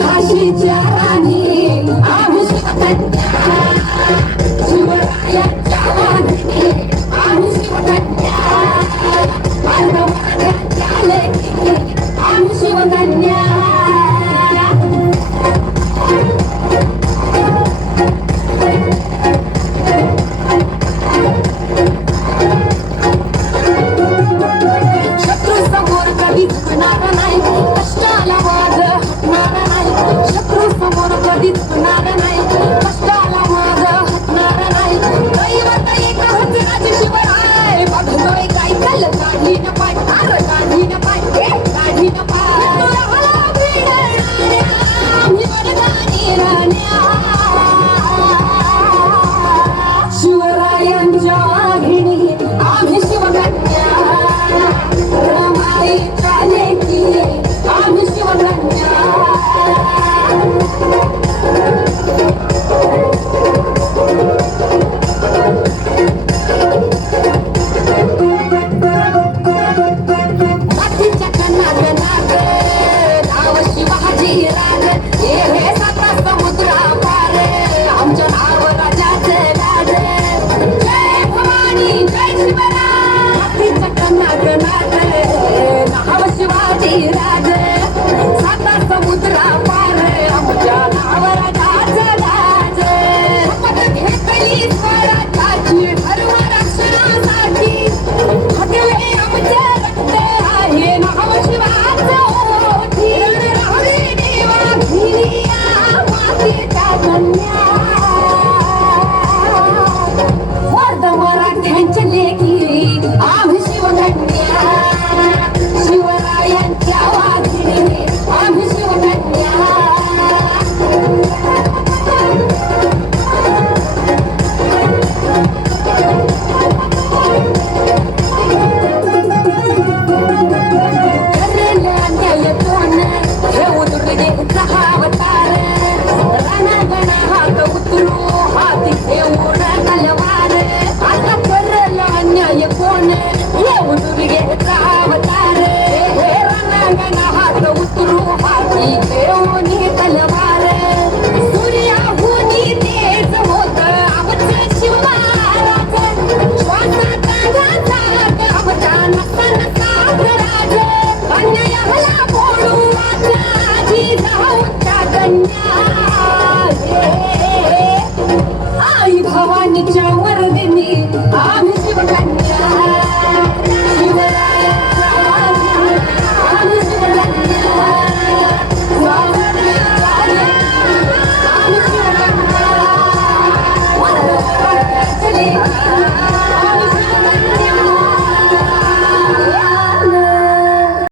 झाशीच्या राणी आम्ही शिवकन्या शिवरायांच्या वाहिनी आम्ही शिवकन्या पांडवांच्या लेकी आम्ही शिवकन्या शत्रू समोर कधी झुकणार नाही कष्टाला माग हटणार नाही शत्रू समोर कधी झुकणार नाही कष्टाला माग हटणार नाही दैवत एक होत राज शिवराय बघतोय काय कल काढी न पाय काढी न पाय काढी न पाय आम्ही वरदानी राण्या शिवरायांच्या वाघिणी आम्ही शिवकन्या रमाईच्या लेकी आम्ही शिवकन्या मातीच्या कणात नाग नाव शिवाजी राग हे साता समुद्रा पार आमच्या नाव राजाचे लाड जय भवानी जय शिवराय मातीच्या कणात नाग नाव शिवाजी राग साता समुद्रा पार आमच्या नाव राजाचे लाड शपथ घेतली स्वराज्याची धर्म रक्षणासाठी हटले आमचे रक्त आहे नाव शिवाचं ओठी राहुरी देवा धिरिया मातीच्या कन्या वर्ध मराठ्यांच्या लेकी आम्ही शिवकन्या शिवरायांच्या वाघिणी आम्ही शिवकन्या ठरल्या न्यायतून घेऊ दुर्गे चहावर